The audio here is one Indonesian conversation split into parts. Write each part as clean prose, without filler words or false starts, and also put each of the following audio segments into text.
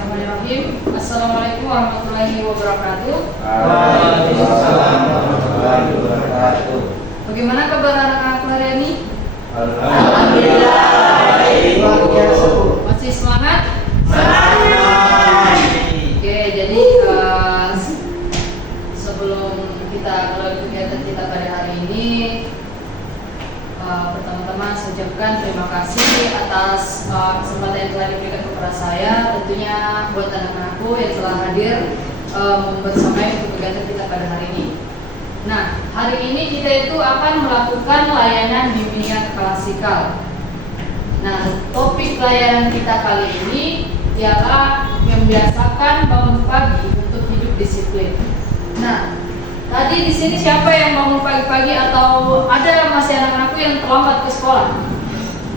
Bismillahirrahmanirrahim. Assalamualaikum warahmatullahi wabarakatuh. Waalaikumsalam warahmatullahi wabarakatuh. Bagaimana kabar anak-anak hari ini? Alhamdulillah baik. Luar biasa, Bu. Masih semangat? Semangat. Oke, jadi sebelum kita mulai kegiatan kita pada hari ini, pertama-tama saya ucapkan terima kasih atas kesempatan yang telah diberikan kepada saya. Tentunya buat anak-anakku yang telah hadir bersamai untuk kegiatan kita pada hari ini. Nah, hari ini kita itu akan melakukan layanan bimbingan klasikal. Nah, topik layanan kita kali ini ialah membiasakan bangun pagi untuk hidup disiplin. Nah, tadi di sini siapa yang bangun pagi-pagi atau ada masih anak-anakku yang terlambat ke sekolah?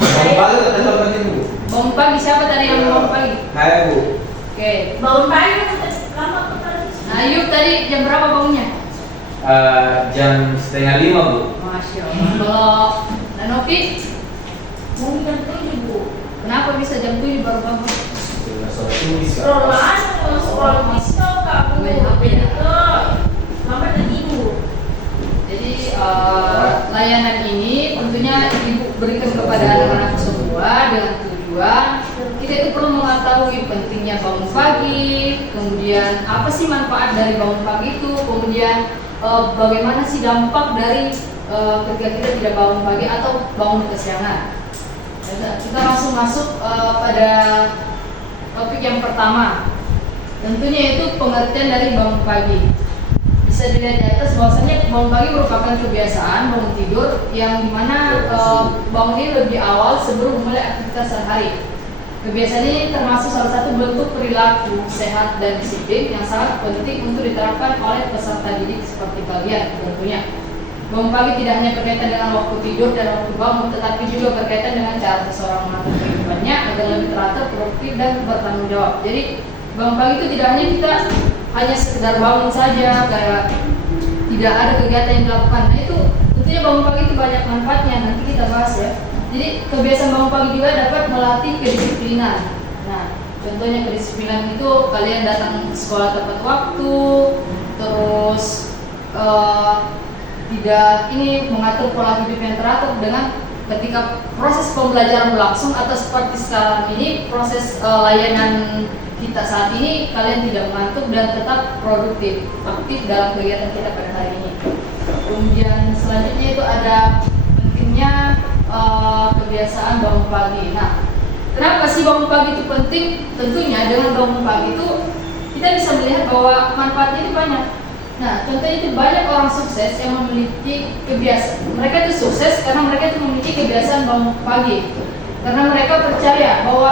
Bangun pagi atau terlambat, Bu? Bangun pagi, siapa tadi yang bangun pagi? Hai, Bu. Oke. Bangun pagi terlambat ke tadi. Nah, Ayub tadi jam berapa bangunnya? Jam 4:30, Bu. Masya Allah. Kalau Nanovi, Mau jam 7, Bu. kenapa bisa jam 7 baru bangun? Scrollan, scroll TikTok, aku Main HP ya? Mama tertidur. Jadi layanan ini tentunya Ibu berikan kepada anak-anak semua dengan tujuan kita itu perlu mengetahui pentingnya bangun pagi, kemudian apa sih manfaat dari bangun pagi itu, kemudian bagaimana sih dampak dari ketika kita tidak bangun pagi atau bangun kesiangan. Kita langsung masuk pada topik yang pertama, tentunya itu pengertian dari bangun pagi. Bisa dilihat di atas bahwasanya bangun pagi merupakan kebiasaan bangun tidur yang dimana bangun ini lebih awal sebelum memulai aktivitas sehari. Kebiasaan ini termasuk salah satu bentuk perilaku sehat dan disiplin yang sangat penting untuk diterapkan oleh peserta didik seperti kalian tentunya. Bangun pagi tidak hanya berkaitan dengan waktu tidur dan waktu bangun, tetapi juga berkaitan dengan cara seseorang mengatur kehidupannya agar lebih teratur, produktif dan bertanggung jawab. Jadi bangun pagi itu tidak hanya kita hanya sekedar bangun saja, kayak tidak ada kegiatan yang dilakukan. Nah itu tentunya bangun pagi itu banyak manfaatnya, nanti kita bahas ya. Jadi kebiasaan bangun pagi juga dapat melatih kedisiplinan. Nah contohnya kedisiplinan itu kalian datang ke sekolah tepat waktu, terus tidak ini mengatur pola hidup yang teratur dengan ketika proses pembelajaran berlangsung atau seperti sekarang ini proses layanan kita saat ini kalian tidak mengantuk dan tetap produktif aktif dalam kegiatan kita pada hari ini. Kemudian selanjutnya itu ada pentingnya kebiasaan bangun pagi. Nah, kenapa sih bangun pagi itu penting? Tentunya dengan bangun pagi itu kita bisa melihat bahwa manfaatnya itu banyak. Nah, contohnya itu banyak orang sukses yang memiliki kebiasaan. Mereka itu sukses karena mereka itu memiliki kebiasaan bangun pagi. Karena mereka percaya bahwa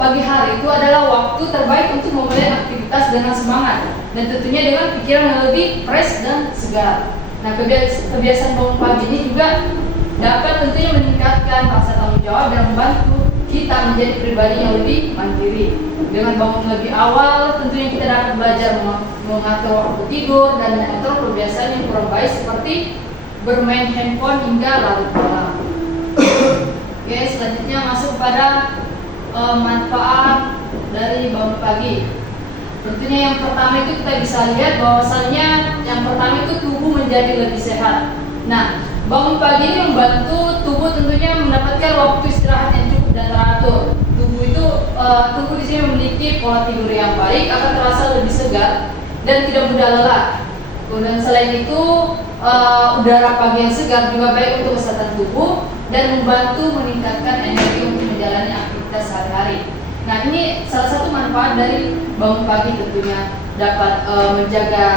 pagi hari itu adalah waktu terbaik untuk memulai aktivitas dengan semangat dan tentunya dengan pikiran yang lebih fresh dan segar. Nah, kebiasaan bangun pagi ini juga dapat tentunya meningkatkan rasa tanggung jawab dan membantu kita menjadi pribadi yang lebih mandiri. Dengan bangun lebih awal, tentunya kita dapat belajar mengatur waktu tidur dan mengatur kebiasaan yang kurang baik seperti bermain handphone hingga larut malam. Oke, selanjutnya masuk pada manfaat dari bangun pagi. Tentunya yang pertama itu kita bisa lihat bahwasannya yang pertama itu tubuh menjadi lebih sehat. Nah, bangun pagi ini membantu tubuh tentunya mendapatkan waktu istirahat yang cukup dan teratur. Tubuh di sini memiliki pola tidur yang baik, akan terasa lebih segar dan tidak mudah lelah. Kemudian selain itu udara pagi yang segar juga baik untuk kesehatan tubuh dan membantu meningkatkan energi untuk menjalani aktivitas sehari-hari. Nah, ini salah satu manfaat dari bangun pagi tentunya dapat menjaga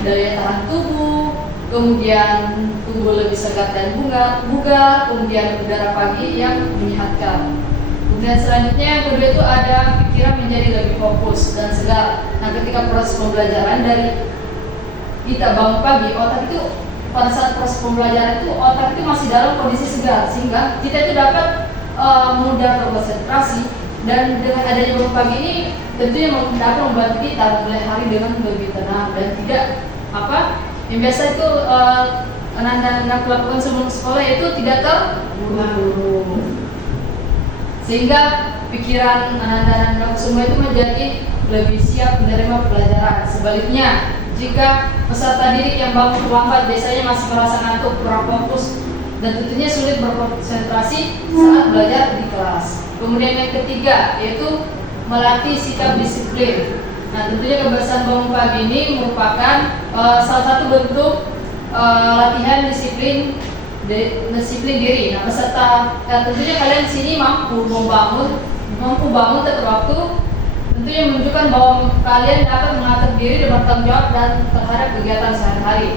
daya tahan tubuh, kemudian tubuh lebih segar dan bugar, kemudian udara pagi yang menyehatkan. Kemudian selanjutnya yang kedua itu ada pikiran menjadi lebih fokus dan segar. Nah, ketika proses pembelajaran dari kita bangun pagi, otak itu pada saat proses pembelajaran itu otak itu masih dalam kondisi segar sehingga kita itu dapat mudah berkonsentrasi dan dengan adanya bangun pagi ini tentunya dapat membantu kita memulai hari dengan lebih tenang dan tidak yang biasa itu anak-anak lakukan sebelum sekolah itu tidak terburu-buru sehingga pikiran anak-anak semua itu menjadi lebih siap menerima pelajaran. Sebaliknya, jika peserta didik yang bangun terlambat biasanya masih merasa ngantuk, kurang fokus, dan tentunya sulit berkonsentrasi saat belajar di kelas. Kemudian yang ketiga yaitu melatih sikap disiplin. Nah, tentunya kebiasaan bangun pagi ini merupakan salah satu bentuk latihan disiplin diri. Nah, tentunya kalian di sini mampu bangun tepat waktu. Tentunya menunjukkan bahwa kalian dapat mengatur diri dan bertanggung jawab dan terhadap kegiatan sehari-hari.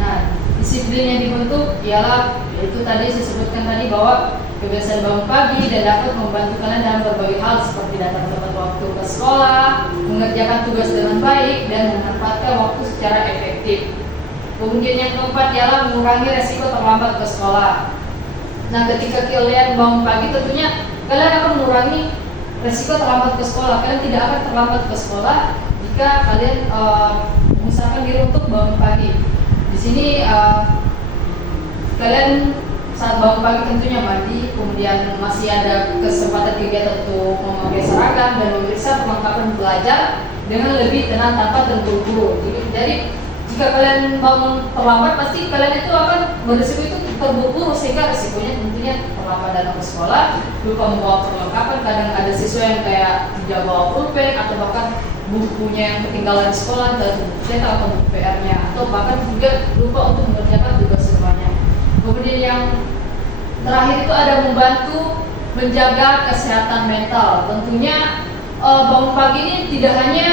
Nah, disiplin yang dibentuk ialah yaitu tadi saya sebutkan tadi bahwa kebiasaan bangun pagi dan dapat membantu kalian dalam berbagai hal seperti datang tepat waktu ke sekolah, mengerjakan tugas dengan baik dan memanfaatkan waktu secara efektif. Kemudian yang keempat ialah mengurangi resiko terlambat ke sekolah. Nah, ketika kalian bangun pagi tentunya kalian akan mengurangi resiko terlambat ke sekolah. Kalian tidak akan terlambat ke sekolah jika kalian mengusahakan diri untuk bangun pagi. Di sini kalian saat bangun pagi tentunya mandi, kemudian masih ada kesempatan kegiatan untuk memakai seragam dan memeriksa perlengkapan belajar dengan lebih tenang tanpa terburu-buru. Jadi jika kalian bangun terlambat pasti kalian itu akan berisiko itu terburu-buru sehingga resikonya tentunya terlambat datang ke sekolah, lupa membawa perlengkapan. Kadang ada siswa yang kayak tidak bawa pulpen atau bahkan bukunya yang ketinggalan di sekolah dan cetak atau buku PR-nya, atau bahkan juga lupa untuk mengerjakan tugas rumahnya. Kemudian yang terakhir itu ada membantu menjaga kesehatan mental. Tentunya bangun pagi ini tidak hanya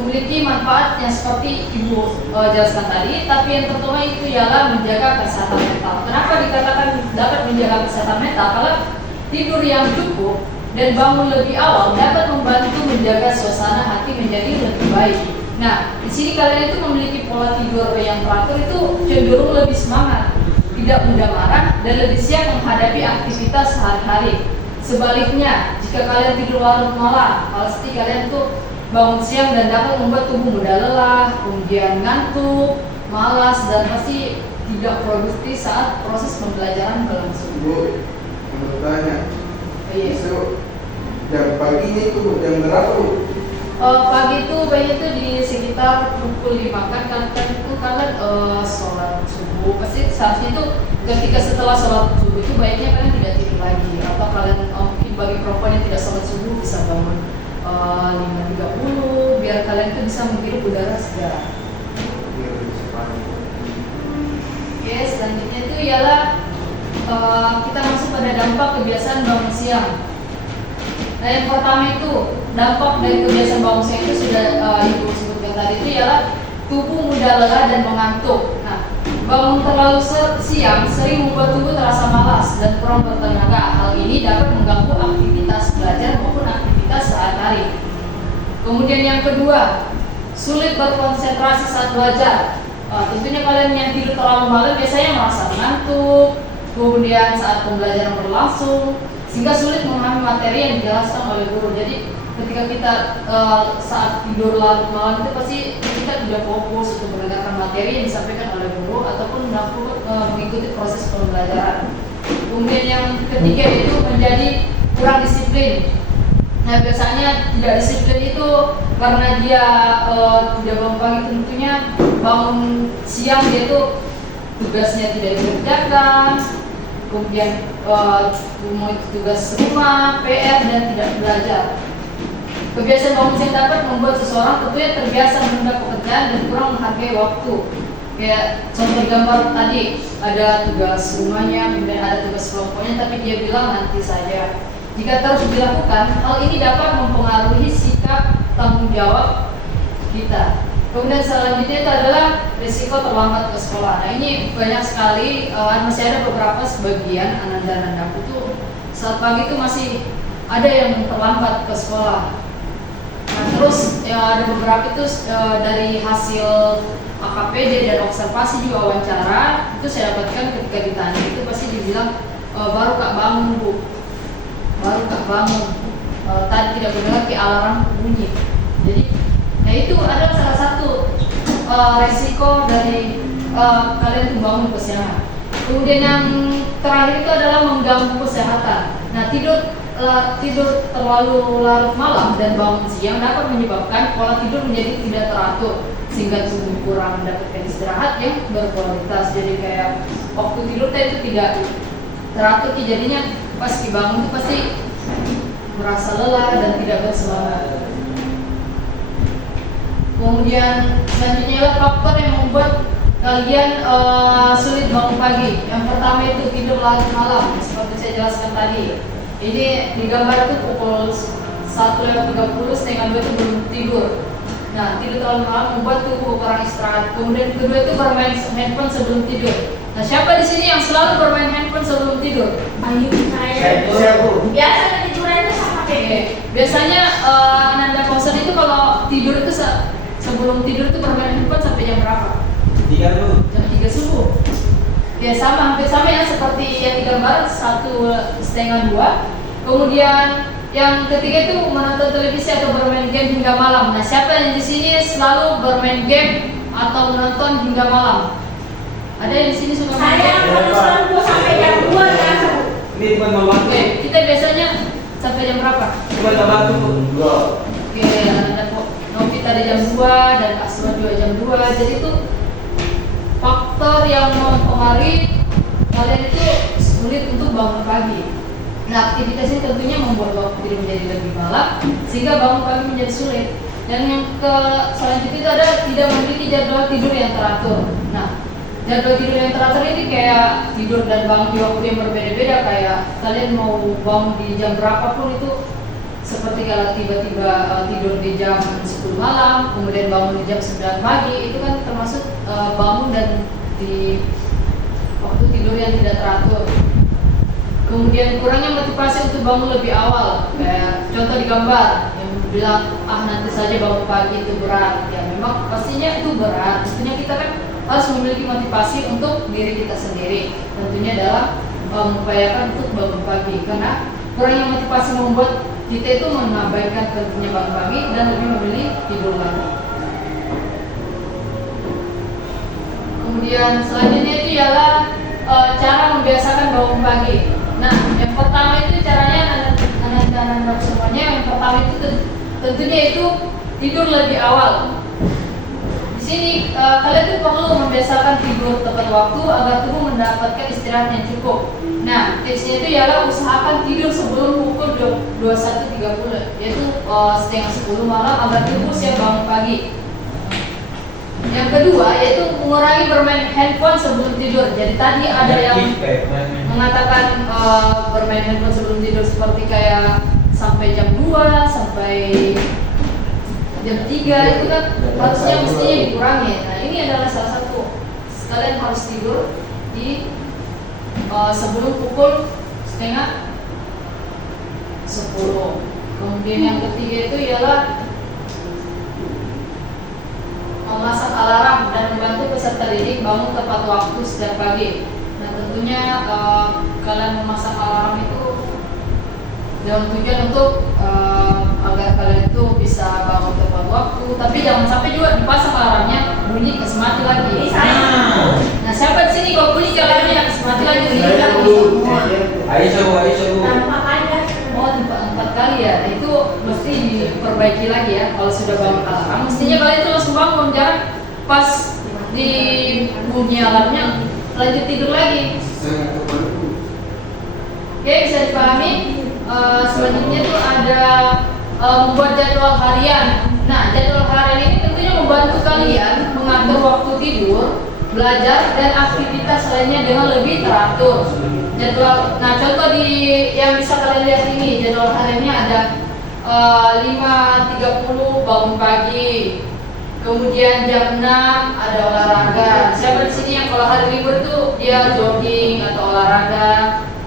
memiliki manfaat yang seperti Ibu jelaskan tadi, tapi yang terutama itu ialah menjaga kesehatan mental. Kenapa dikatakan dapat menjaga kesehatan mental? Karena tidur yang cukup dan bangun lebih awal dapat membantu menjaga suasana hati menjadi lebih baik. Nah, di sini kalian itu memiliki pola tidur yang teratur itu cenderung lebih semangat, tidak mudah marah, dan lebih siap menghadapi aktivitas sehari-hari. Sebaliknya, jika kalian tidur larut malam, pasti kalian tuh bangun siang dan dapat membuat tubuh mudah lelah, kemudian ngantuk, malas, dan pasti tidak produktif saat proses pembelajaran berlangsung. Bu, menurut tanya, Iya. so, jam paginya itu jam berapa Bu? Pagi itu baiknya itu di sekitar pukul 5 kan itu kalian sholat subuh. Pasti seharusnya itu ketika setelah sholat subuh itu baiknya kalian tidak tidur lagi, atau kalian mungkin bagi perempuan yang tidak sholat subuh bisa bangun 5.30 biar kalian itu bisa menghirup udara segar. Oke, selanjutnya itu ialah kita masuk pada dampak kebiasaan bangun siang. Nah, yang pertama itu dampak dari kebiasaan bangun siang itu sudah Ibu sebutkan tadi, itu ialah tubuh mudah lelah dan mengantuk. Nah, bangun terlalu siang sering membuat tubuh terasa malas dan kurang bertenaga. Hal ini dapat mengganggu aktivitas belajar maupun aktivitas sehari-hari. Kemudian yang kedua, sulit berkonsentrasi saat belajar. Tentunya kalian yang tidur terlalu malam biasanya merasa ngantuk, kemudian saat pembelajaran berlangsung, sehingga sulit memahami materi yang dijelaskan oleh guru. Jadi ketika kita saat tidur larut malam itu pasti kita tidak fokus untuk mendengarkan materi yang disampaikan oleh guru ataupun mengikuti proses pembelajaran. Kemudian yang ketiga itu menjadi kurang disiplin. Nah, biasanya tidak disiplin itu karena dia tidak bangun pagi, tentunya bangun siang dia tuh tugasnya tidak dikerjakan, kemudian tugas rumah, PR, dan tidak belajar. Kebiasaan bangun siang dapat membuat seseorang tentunya terbiasa menunda pekerjaan dan kurang menghargai waktu. Kayak contoh gambar tadi, ada tugas rumahnya, kemudian ada tugas kelompoknya, tapi dia bilang nanti saja. Jika terus dilakukan, hal ini dapat mempengaruhi sikap tanggung jawab kita. Kemudian selanjutnya itu adalah risiko terlambat ke sekolah. Nah, ini banyak sekali, masih ada beberapa sebagian anak dan anakku tuh saat pagi itu masih ada yang terlambat ke sekolah. Nah, terus ada beberapa itu dari hasil AKPD dan observasi juga wawancara itu saya dapatkan ketika ditanya itu pasti dibilang baru Kak bangun Bu, baru Kak bangun, tadi tidak mendengar ke alarm bunyi. Jadi, nah itu adalah salah satu resiko dari kalian tuh bangun kesiangan. Kemudian yang terakhir itu adalah mengganggu kesehatan. Nah, tidur tidur terlalu larut malam dan bangun siang dapat menyebabkan pola tidur menjadi tidak teratur sehingga tubuh kurang mendapatkan istirahat yang berkualitas. Jadi kayak waktu tidur itu tidak teratur, jadinya pas dibangun itu pasti merasa lelah dan tidak bersemangat. Kemudian selanjutnya adalah faktor yang membuat kalian sulit bangun pagi. Yang pertama itu tidur larut malam, seperti saya jelaskan tadi. Ini di gambar itu pukul 1:30, setengah 2 itu belum tidur. Nah, tidur terlalu malam membuat tubuh kurang istirahat. Kemudian kedua itu bermain handphone sebelum tidur. Nah, siapa di sini yang selalu bermain handphone sebelum tidur? Ayo Saya Bu. biasa tidurannya sama kayak Oke, biasanya Ananda Kausan itu kalau tidur itu sebelum tidur itu bermain handphone sampai jam berapa? 3 dulu. Jam 3 subuh. Ya sama, hampir sama ya seperti yang digambar 1:30. Kemudian yang ketiga itu menonton televisi atau bermain game hingga malam. Nah, siapa yang di sini selalu bermain game atau menonton hingga malam? Ada yang di sini suka main saya game? kalau selalu sampai jam 2 ya. Ini cuma membantu. Oke, kita biasanya sampai jam berapa? Cuma membantu Bu. Oke, ada Novita di jam 2 dan Aswa juga jam 2. Jadi itu faktor yang mempengaruhi kalian itu sulit untuk bangun pagi. Nah, aktivitas ini tentunya membuat waktu tidur menjadi lebih malam sehingga bangun pagi menjadi sulit. Dan yang selanjutnya itu ada tidak memiliki jadwal tidur yang teratur. Nah, jadwal tidur yang teratur ini kayak tidur dan bangun di waktu yang berbeda-beda. Kayak kalian mau bangun di jam berapapun itu, seperti kalau tiba-tiba tidur di jam 10 malam, kemudian bangun di jam 9 pagi, itu kan termasuk bangun dan di waktu tidur yang tidak teratur. Kemudian kurangnya motivasi untuk bangun lebih awal, kayak contoh di gambar yang bilang nanti saja bangun pagi itu berat. Ya memang pastinya itu berat. Tentunya kita kan harus memiliki motivasi untuk diri kita sendiri. Tentunya dalam mengupayakan untuk bangun pagi, karena kurangnya motivasi membuat kita itu mengabaikan tentunya bangun pagi dan lebih memilih tidur lagi. Kemudian selanjutnya itu ialah cara membiasakan bangun pagi. Nah, yang pertama itu caranya anak-anak semuanya. Yang pertama itu tentunya itu tidur lebih awal. Di sini kalian tuh perlu membiasakan tidur tepat waktu agar tubuh mendapatkan istirahat yang cukup. Nah, tipsnya itu ialah usahakan tidur sebelum pukul 21.30, yaitu setengah 10 malam agar tubuh siap bangun pagi. Yang kedua yaitu mengurangi bermain handphone sebelum tidur. Jadi tadi ada yang mengatakan bermain handphone sebelum tidur seperti kayak sampai jam 2, sampai jam 3 itu kan harusnya mestinya dikurangi. Nah, ini adalah salah satu. Kalian harus tidur di sebelum pukul setengah 10. Kemudian yang ketiga itu ialah memasang alarm dan membantu peserta didik bangun tepat waktu setiap pagi. Nah, tentunya kalian memasang alarm itu dengan tujuan untuk agar kalian itu bisa bangun tepat waktu. Tapi jangan sampai juga dipasang alarmnya bunyi kes mati lagi. Nah, siapa di sini kalau bunyi alarmnya kes mati lagi? Saya Bu. Aisyah Bu. Tanpa aja. Oh, 4 kali ya. Nah, itu mesti diperbaiki lagi ya. Kalau sudah bangun alarm, mestinya kalian itu langsung bangun, jangan pas di bunyi alarmnya lanjut tidur lagi. Oke, bisa dipahami. Selanjutnya itu ada membuat jadwal harian. Nah, jadwal harian ini tentunya membantu kalian mengatur waktu tidur, belajar, dan aktivitas lainnya dengan lebih teratur. Jadwal, nah contoh yang bisa kalian lihat ini, jadwal hariannya ada 5.30 bangun pagi, kemudian jam 6 ada olahraga. Siapa di sini yang kalau hari libur itu dia jogging atau olahraga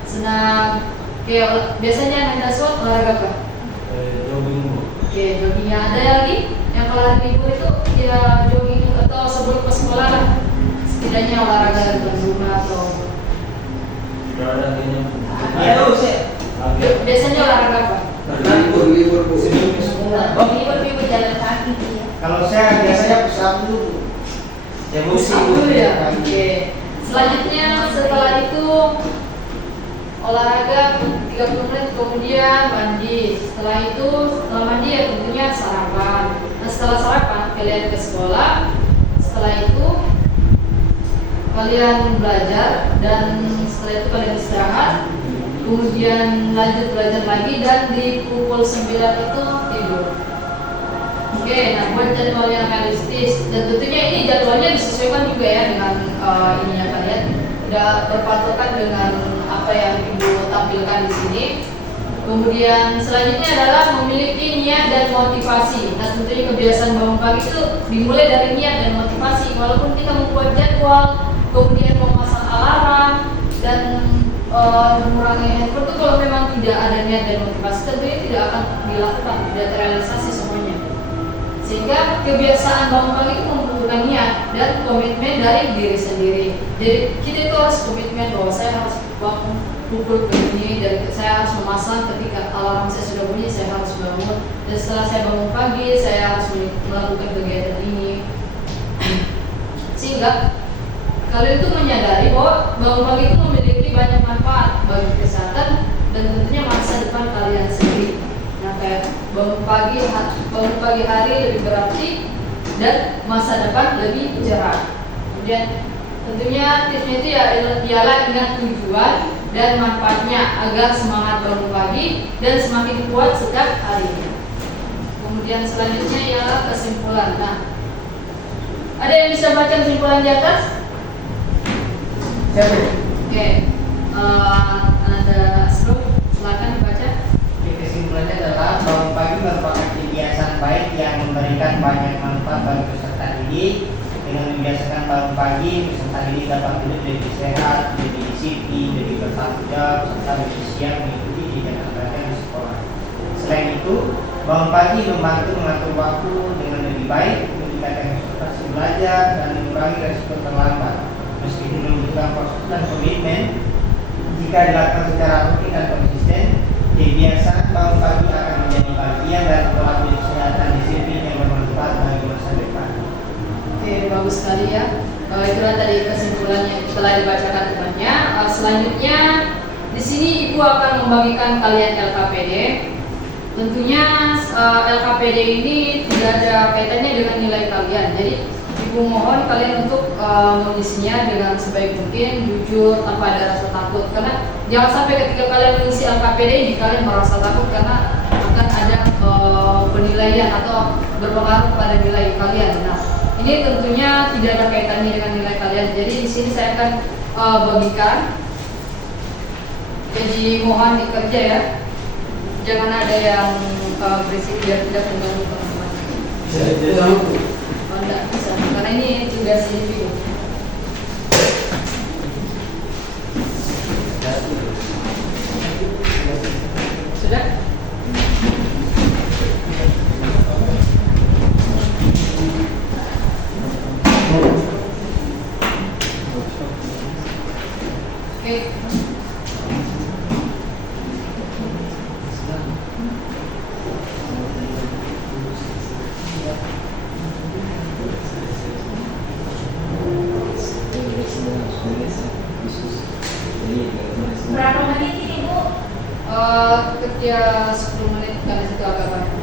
senam? Kayak biasanya Nanda Swat olahraga apa? Jogging Bu. Oke, joggingnya ada lagi yang kalau hari libur itu dia jogging atau sebelum ke sekolah lah, setidaknya olahraga di rumah atau Ayo sih. biasanya olahraga apa? Libur Bu. Libur jalan kaki dia. Kalau saya biasanya pusat dulu. Emosi Dulu ya. Oke. Selanjutnya setelah itu olahraga 30 menit kemudian mandi. Setelah itu, setelah mandi ya tentunya sarapan. Nah setelah sarapan kalian ke sekolah. Setelah itu kalian belajar dan setelah itu kalian istirahat. Kemudian lanjut belajar lagi dan di pukul 9 itu tidur. Oke, nah buat jadwal yang realistis dan tentunya ini jadwalnya disesuaikan juga ya dengan ininya kalian. Tidak berpatokan dengan apa yang ibu tampilkan di sini. Kemudian selanjutnya adalah memiliki niat dan motivasi. Nah tentunya kebiasaan bangun pagi itu dimulai dari niat dan motivasi. Walaupun kita membuat jadwal, kemudian memasang alarm dan mengurangi handphone itu kalau memang tidak ada niat dan motivasi tentunya tidak akan dilakukan, tidak terrealisasi semuanya. Sehingga kebiasaan bangun pagi itu membutuhkan niat dan komitmen dari diri sendiri. Jadi kita itu harus komitmen bahwa saya harus bangun pukul begini dan saya harus memasang ketika alarm saya sudah bunyi saya harus bangun dan setelah saya bangun pagi saya harus melakukan kegiatan ini. Sehingga kalian itu menyadari bahwa bangun pagi itu memiliki banyak manfaat bagi kesehatan dan tentunya masa depan kalian sendiri. Nah kayak bangun pagi hari lebih berarti dan masa depan lebih cerah. Kemudian tentunya tipsnya itu ya ialah ingat tujuan dan manfaatnya agar semangat bangun pagi dan semakin kuat setiap harinya. Kemudian selanjutnya ialah kesimpulan. Nah, ada yang bisa baca kesimpulan di atas? Siapa? Oke, ada Asro, silakan dibaca. Kesimpulannya adalah bangun pagi merupakan kebiasaan baik yang memberikan banyak manfaat bagi peserta didik. Dengan membiasakan bangun pagi, peserta didik dapat hidup lebih sehat, lebih disiplin, lebih bertanggung jawab, serta lebih siap mengikuti kegiatan belajar di sekolah. Selain itu, bangun pagi membantu mengatur waktu dengan lebih baik, meningkatkan konsentrasi belajar, dan mengurangi resiko terlambat. Meskipun membutuhkan proses dan komitmen, jika dilakukan secara rutin dan konsisten, kebiasaan bangun pagi akan menjadi bagian dari pola hidup sehat dan disiplin yang bermanfaat bagi masa depan. Oke, bagus sekali ya. Itulah tadi kesimpulannya yang telah dibacakan temannya. Selanjutnya di sini Ibu akan membagikan kalian LKPD. Tentunya LKPD ini tidak ada kaitannya dengan nilai kalian. Jadi Ibu mohon kalian untuk mengisinya dengan sebaik mungkin, jujur, tanpa ada rasa takut. Karena jangan sampai ketika kalian mengisi LKPD ini kalian merasa takut karena akan ada penilaian atau berpengaruh pada nilai kalian. Nah, ini tentunya tidak ada kaitannya dengan nilai kalian. Jadi di sini saya akan bagikan. Jadi mohon dikerja ya. Jangan ada yang berisik biar tidak mengganggu teman-teman. Oh, enggak bisa, karena ini tugas individu. Sudah? Oke. Berapa menit ini Bu? Kerja 10 menit karena situ agak banyak.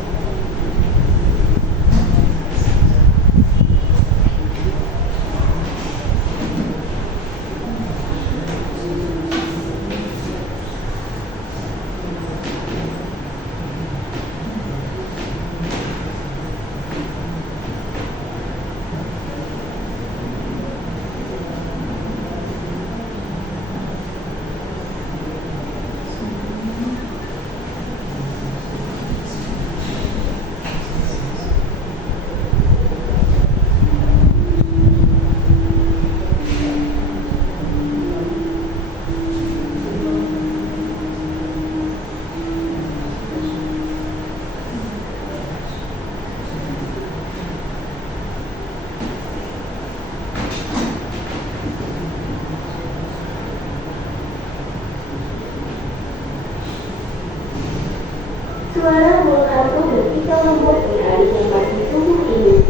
Suara menghargai ketika membuat hari tempat di tubuh ini.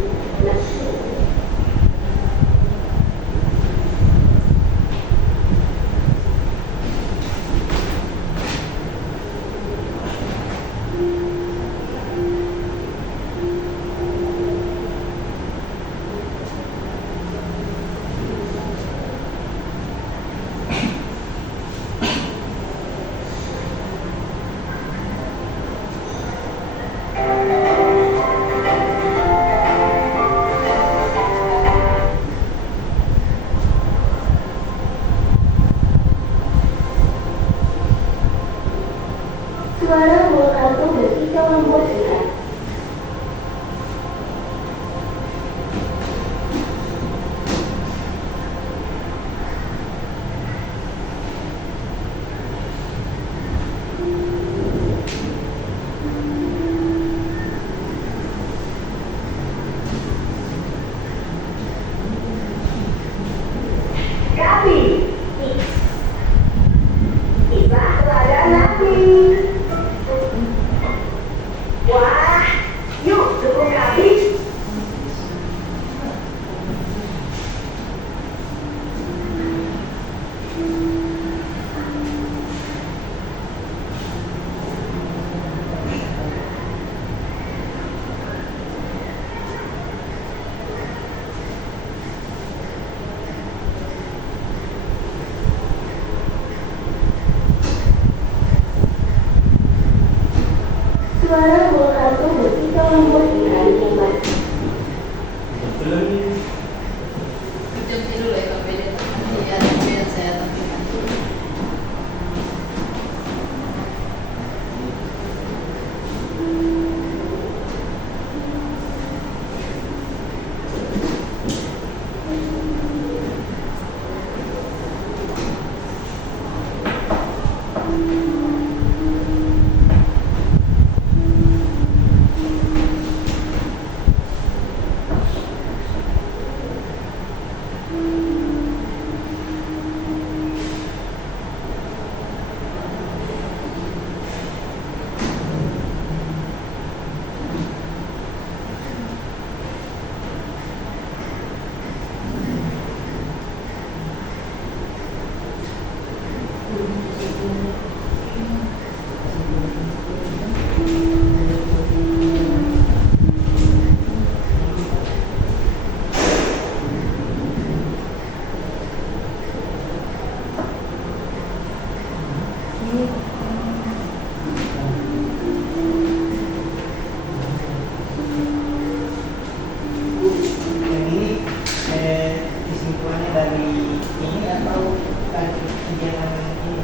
tahu lagi kegiatan ini.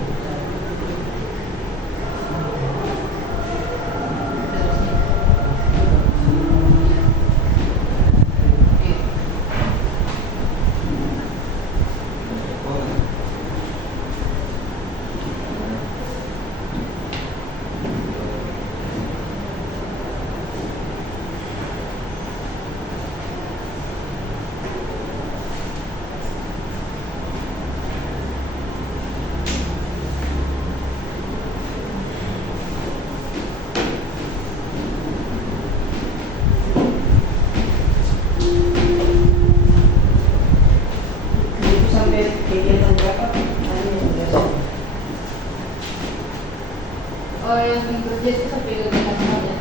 Itu sampai kegiatan berapa? Oh, yang kerja itu sampai ke nasional ya.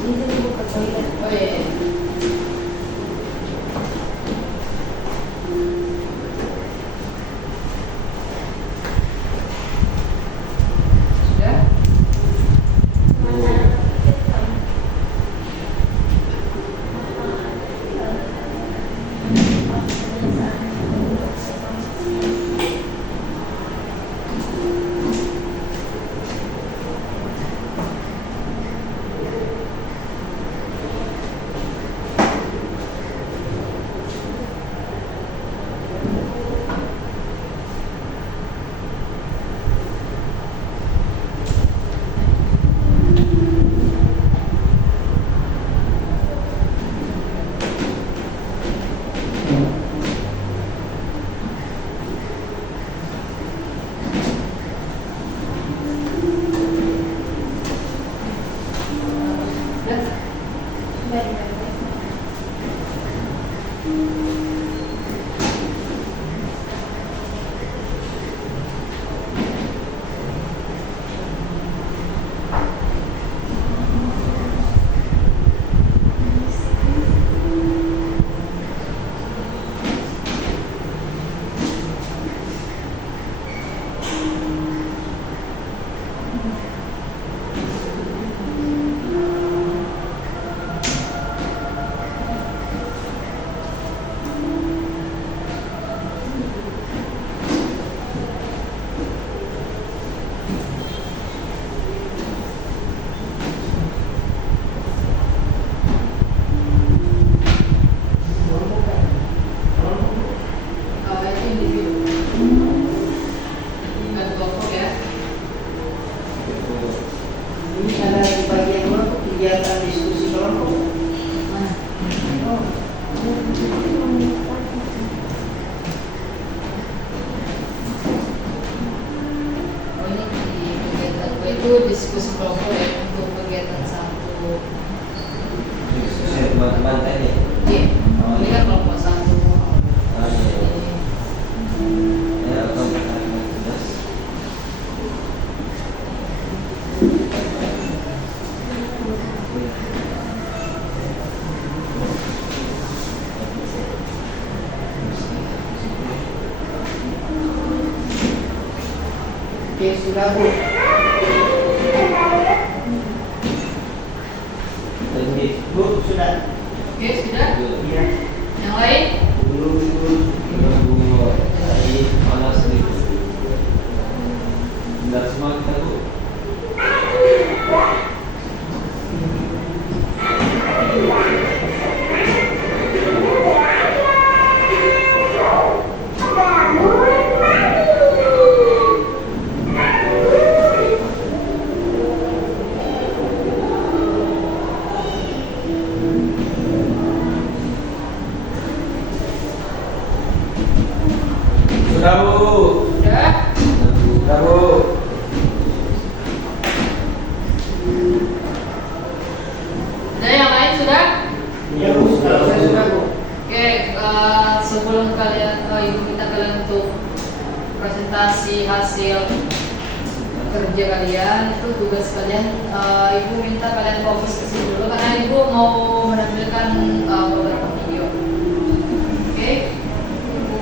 Ini saya buka toilet. Oh iya. Sudah? Itu individu. Bukan kelompok ya. Ini ada di bagian kelompok, kegiatan diskusi kelompok. Oh, ini di kegiatan gue itu diskusi kelompok ya untuk kegiatan satu. Saya teman-teman tadi. Iya. Ini kan kelompok satu. Ah, iya. Ya, akan tugas. Oke, sudah Bu. Lanjut. Bu, sudah. Oke, sudah. Iya. Yang lain? Menunggu hari panas sedikit. Benar semua kita Bu. Sudah Bu. Sudah. Sudah Bu. Sudah, yang lain sudah? Iya Bu, sudah Bu. Oke, sebelum kalian, ibu minta kalian untuk presentasi hasil kerja kalian, itu tugas kalian, ibu minta kalian fokus ke sini dulu karena ibu mau menampilkan beberapa video. Oke, ibu.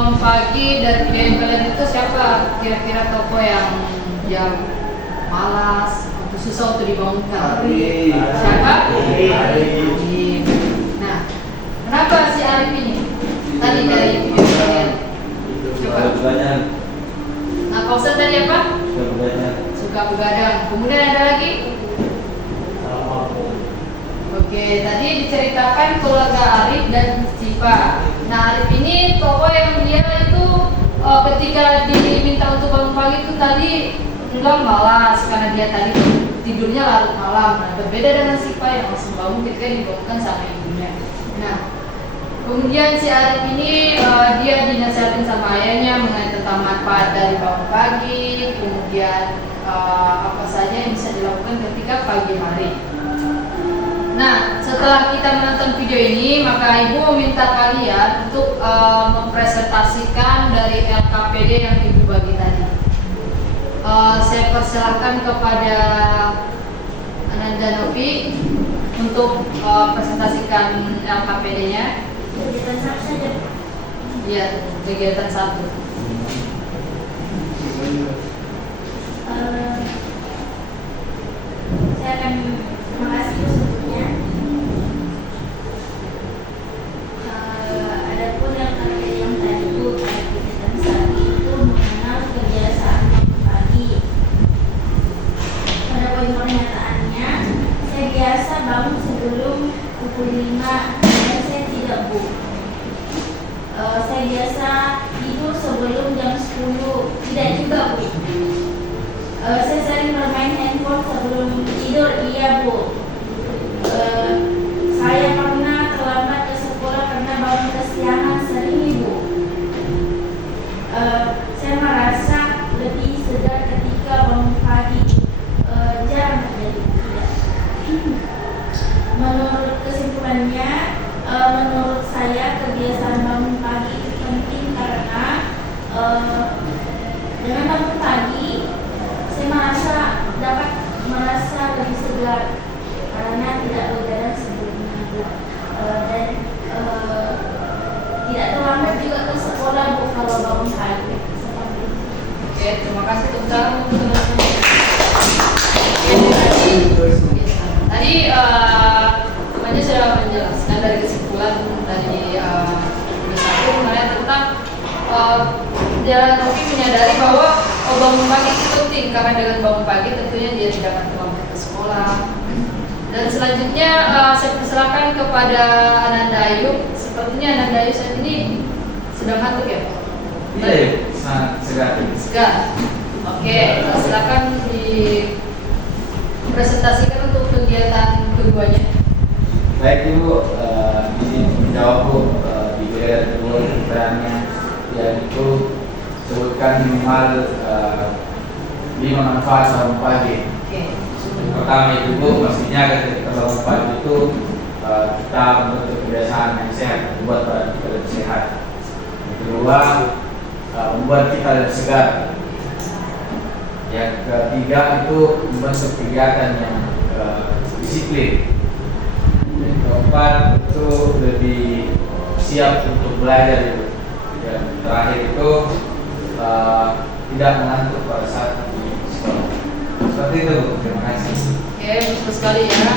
bangun pagi dari video yang kalian itu siapa kira-kira tokoh yang malas atau susah untuk dibangunkan? Arif. Siapa? Arif. Nah, kenapa si Arif ini? Tadi dari video kalian. Suka begadang. Nah, Kausan tadi apa? Suka begadang. Suka begadang. Kemudian ada lagi? Oke, tadi diceritakan keluarga Arif dan Siva. Nah, Arif ini tokoh yang dia itu ketika diminta untuk bangun pagi itu tadi bilang malas karena dia tadi tidurnya larut malam. Nah, berbeda dengan Siva yang langsung bangun ketika dibangunkan sama ibunya. Nah, kemudian si Arif ini dia dinasihatin sama ayahnya mengenai tentang manfaat dari bangun pagi, kemudian apa saja yang bisa dilakukan ketika pagi hari. Nah, setelah kita menonton video ini, maka ibu meminta kalian untuk mempresentasikan dari LKPD yang ibu bagi tadi. Saya persilahkan kepada Ananda Novi untuk presentasikan LKPD-nya. Kegiatan satu saja. Iya, kegiatan 1. Saya akan mengasih sebelumnya. Adapun yang kalian tadi itu kegiatan satu itu mengenal kebiasaan bangun pagi. Pada poin pernyataannya, saya biasa bangun sebelum pukul 5 dan saya tidak bu. Saya biasa tidur sebelum jam 10, tidak juga bu. Saya sering bermain handphone sebelum tidur, iya bu. Saya pernah terlambat ke sekolah karena bangun kesiangan, sering ibu. Saya merasa lebih segar ketika bangun pagi, jarang terjadi tidak. Menurut kesimpulannya, menurut saya kebiasaan bangun pagi itu penting karena dengan bangun pagi saya dapat merasa lebih segar karena tidak begadang sebelumnya bu. Dan tidak terlambat juga ke sekolah bu kalau bangun pagi. Seperti itu. Oke, terima kasih untuk teman-teman. Tadi temannya sudah menjelaskan dari kesimpulan dari satu mengenai tentang Jalan Novi menyadari bahwa bangun pagi itu penting karena dengan bangun pagi tentunya dia tidak akan terlambat ke sekolah. Dan selanjutnya saya persilakan kepada Ananda Ayu. Sepertinya Ananda Ayu saat ini sedang ngantuk ya Pak? Tidak ya, sangat segar. Segar. Oke, silakan dipresentasikan untuk kegiatan keduanya. Baik Ibu, ini menjawab Bu di kegiatan kedua keterangannya, yaitu sebutkan minimal 5 manfaat bangun pagi. Oke. Yang pertama itu Bu, mestinya ketika bangun pagi itu kita membentuk kebiasaan yang sehat, membuat badan kita lebih sehat. Yang kedua, membuat kita lebih segar. Yang ketiga itu membentuk kegiatan yang disiplin. Yang keempat itu lebih siap untuk belajar itu. Dan terakhir itu tidak mengantuk pada saat di sekolah. Seperti itu, terima kasih. Oke, betul sekali ya.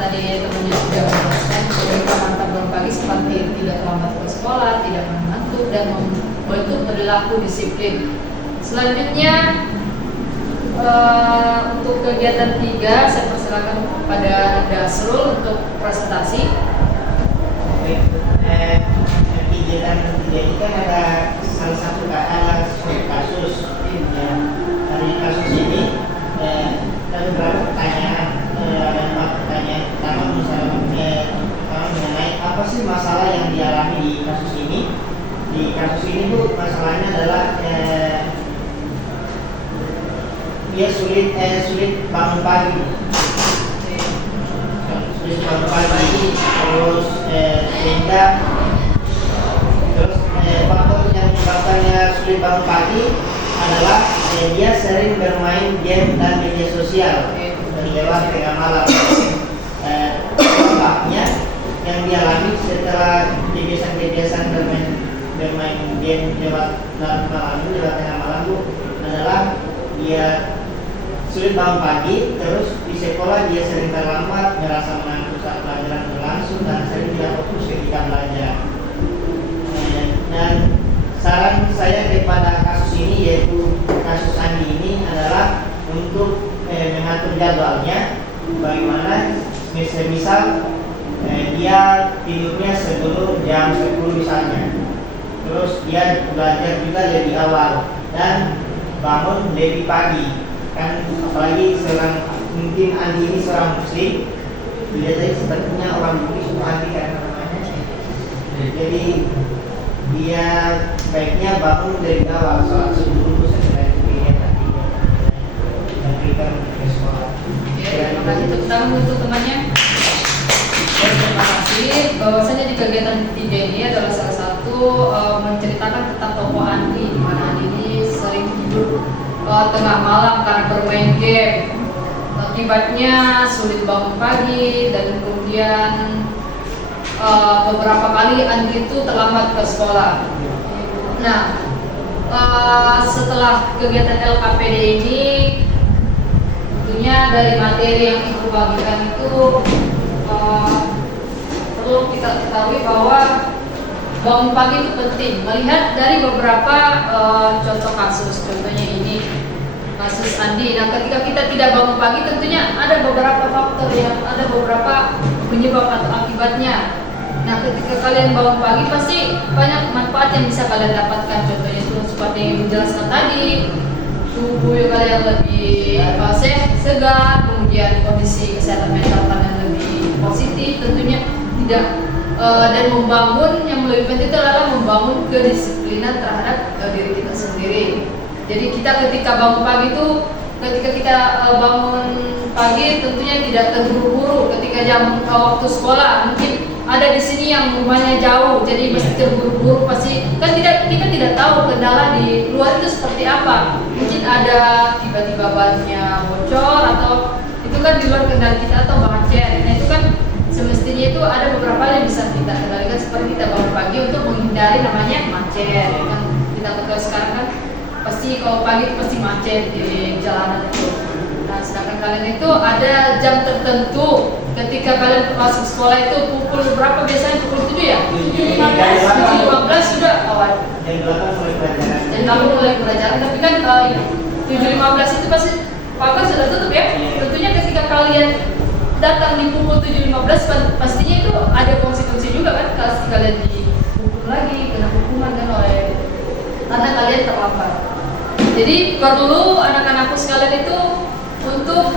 Tadi temannya sudah menjelaskan beberapa mantap bangun pagi seperti tidak terlambat ke sekolah, tidak mengantuk, dan membentuk perilaku disiplin. Selanjutnya untuk kegiatan 3 saya persilakan kepada Dasrul untuk presentasi. Kegiatan ketiga ini kan ada salah satu kasus ya. Dari kasus ini ada beberapa pertanyaan, ada 4 pertanyaan. Pertama misalnya mengenai apa sih masalah yang dialami di kasus ini. Di kasus ini Bu, masalahnya adalah dia sulit bangun pagi. Sulit bangun pagi, terus sehingga faktor yang menyebabkannya sulit bangun pagi adalah dia sering bermain game dan media sosial dari lewat tengah malam. Dampaknya yang dialami setelah kebiasaan bermain game larut malam di tengah malam Bu adalah dia sulit bangun pagi, terus di sekolah dia sering terlambat, merasa mengantuk saat pelajaran berlangsung dan sering tidak fokus ketika belajar. Dan saran saya kepada kasus ini, yaitu kasus Andi ini, adalah untuk mengatur jadwalnya. Bagaimana misal dia tidurnya sebelum jam 10 misalnya, terus dia belajar juga lebih awal dan bangun lebih pagi. Kan apalagi mungkin Andi ini seorang muslim, dia tadi sepertinya orang Bugis untuk Andi kan namanya. Jadi dia baiknya bangun dari awal, sholat subuh setelah itu dia tadi dan berikan ke sekolah. Terima kasih tepuk tangan untuk temannya. Terima kasih. Bahwasanya di kegiatan ketiga ini adalah salah satu menceritakan tentang tokoh Andi, di mana Andi ini sering tidur tengah malam karena bermain game. Akibatnya sulit bangun pagi dan kemudian beberapa kali Andi itu terlambat ke sekolah. Nah, setelah kegiatan LKPD ini, tentunya dari materi yang Ibu bagikan itu perlu kita ketahui bahwa bangun pagi itu penting. Melihat dari beberapa contoh kasus, contohnya ini kasus Andi. Nah, ketika kita tidak bangun pagi, tentunya ada beberapa faktor yang ada beberapa penyebab atau akibatnya. Nah, ketika kalian bangun pagi pasti banyak manfaat yang bisa kalian dapatkan. Contohnya itu seperti yang dijelaskan tadi, tubuh kalian lebih segar, kemudian kondisi kesehatan mental kalian lebih positif, tentunya tidak dan membangun yang lebih penting itu adalah membangun kedisiplinan terhadap diri kita sendiri. Jadi kita ketika bangun pagi itu, ketika kita bangun pagi tentunya tidak terburu-buru. Ketika jam waktu sekolah mungkin ada di sini yang rumahnya jauh, jadi mesti terburu-buru, pasti kan kita tidak tahu kendala di luar itu seperti apa. Mungkin ada tiba-tiba bannya bocor atau itu kan di luar kendali kita atau macet. Nah itu kan semestinya itu ada beberapa hal yang bisa kita kendalikan seperti kita bangun pagi untuk menghindari namanya macet. Kan kita ketahui sekarang kan pasti kalau pagi itu pasti macet di jalanan itu. Nah, sedangkan kalian itu ada jam tertentu ketika kalian masuk sekolah itu pukul berapa biasanya? Pukul 7 ya? 7.15 sudah kawan. Dan kamu mulai pelajaran, tapi kan 7.15 itu pasti pagar sudah tutup ya? Tentunya ketika kalian datang di pukul 7.15 pastinya itu ada konsekuensi juga kan? Kalau kalian dihukum lagi, kena hukuman kan oleh karena kalian terlambat. Jadi perlu anak-anakku sekalian itu untuk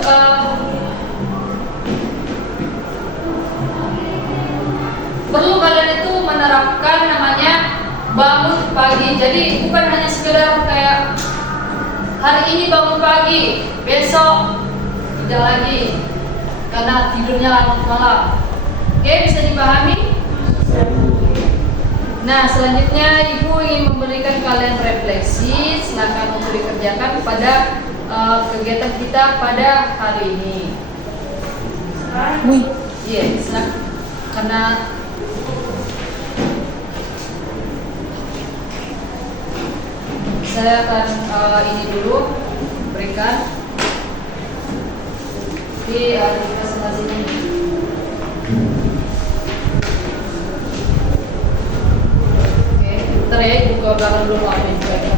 perlu kalian itu menerapkan namanya bangun pagi. Jadi bukan hanya sekedar kayak hari ini bangun pagi, besok tidak lagi karena tidurnya larut malam. Oke, bisa dipahami? Nah, selanjutnya Ibu ingin memberikan kalian refleksi, silakan untuk dikerjakan pada kegiatan kita pada hari ini. Iya, silakan. Karena saya akan ini dulu berikan di presentasi ini. Bentar ya, buka belakang dulu apa yang saya.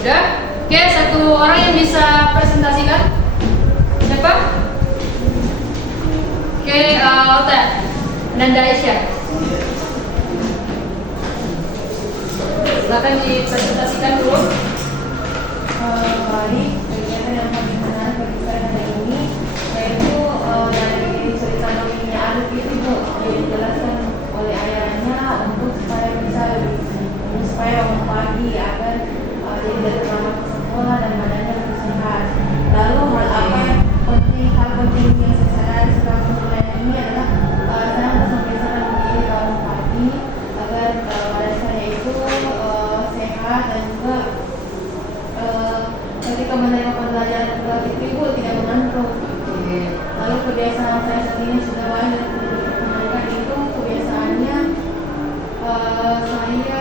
Sudah? Oke, satu orang yang bisa presentasikan? Siapa? Oke, Ota Nanda Aisyah. Silakan dipresentasikan dulu. Baik, kegiatan yang kami mengenal bagi saya hari ini yaitu dari cerita namanya Arif itu Bu, dijelaskan oleh ayahnya untuk supaya bangun pagi agar jadi dari pertama ke sekolah dan badannya lebih sehat. Lalu hal apa penting yang saya sadari selama pelayanan ini adalah saya harus membiasakan diri bangun pagi agar badan saya itu sehat dan juga ketika menerima pembelajaran keluar itu ibu tidak mengantuk. Lalu kebiasaan saya saat ini sudah banyak mengenalkan itu kebiasaannya saya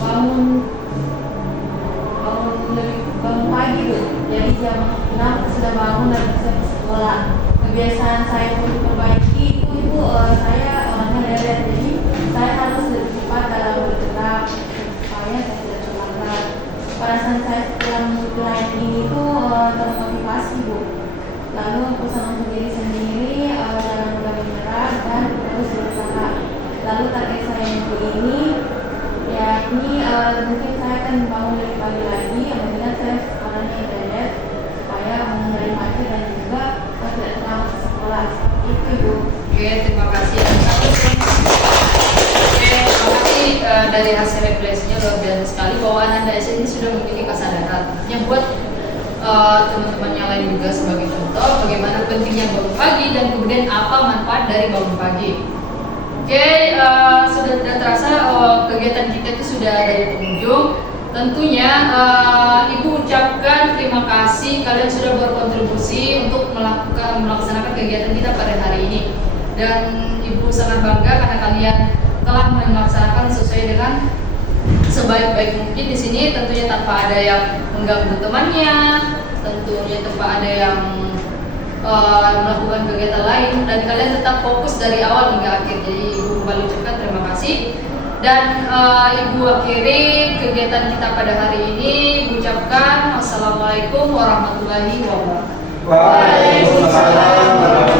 bangun pagi bu. Jadi jam 6 sudah bangun dan bisa ke sekolah. Kebiasaan saya untuk perbaiki itu ibu saya ngelelet, jadi saya harus lebih cepat dalam bergerak supaya saya tidak terlambat. Perasaan saya setelah memulai ini tuh termotivasi bu. Lalu pesan untuk diri sendiri jangan mudah menyerah dan terus berusaha. Lalu target saya minggu ini yakni mungkin saya akan bangun lebih pagi lagi, kemudian saya sekolahnya internet supaya menghindari macet dan juga tidak terlambat ke sekolah. Itu bu. Oke, terima kasih. Oke, terima kasih dari hasil refleksinya luar biasa sekali bahwa Ananda S ini sudah memiliki kesadaran yang buat teman-teman yang lain juga sebagai contoh bagaimana pentingnya bangun pagi dan kemudian apa manfaat dari bangun pagi. Oke, sudah tidak terasa kegiatan kita itu sudah dari penghujung. Tentunya Ibu ucapkan terima kasih kalian sudah berkontribusi untuk melaksanakan kegiatan kita pada hari ini. Dan Ibu sangat bangga karena kalian telah melaksanakan sesuai dengan sebaik-baik mungkin di sini. Tentunya tanpa ada yang mengganggu temannya, tentunya tanpa ada yang melakukan kegiatan lain, dan kalian tetap fokus dari awal hingga akhir. Jadi Ibu kembali ucapkan terima kasih. Dan Ibu akhiri kegiatan kita pada hari ini. Ibu ucapkan wassalamualaikum warahmatullahi wabarakatuh. Waalaikumsalam.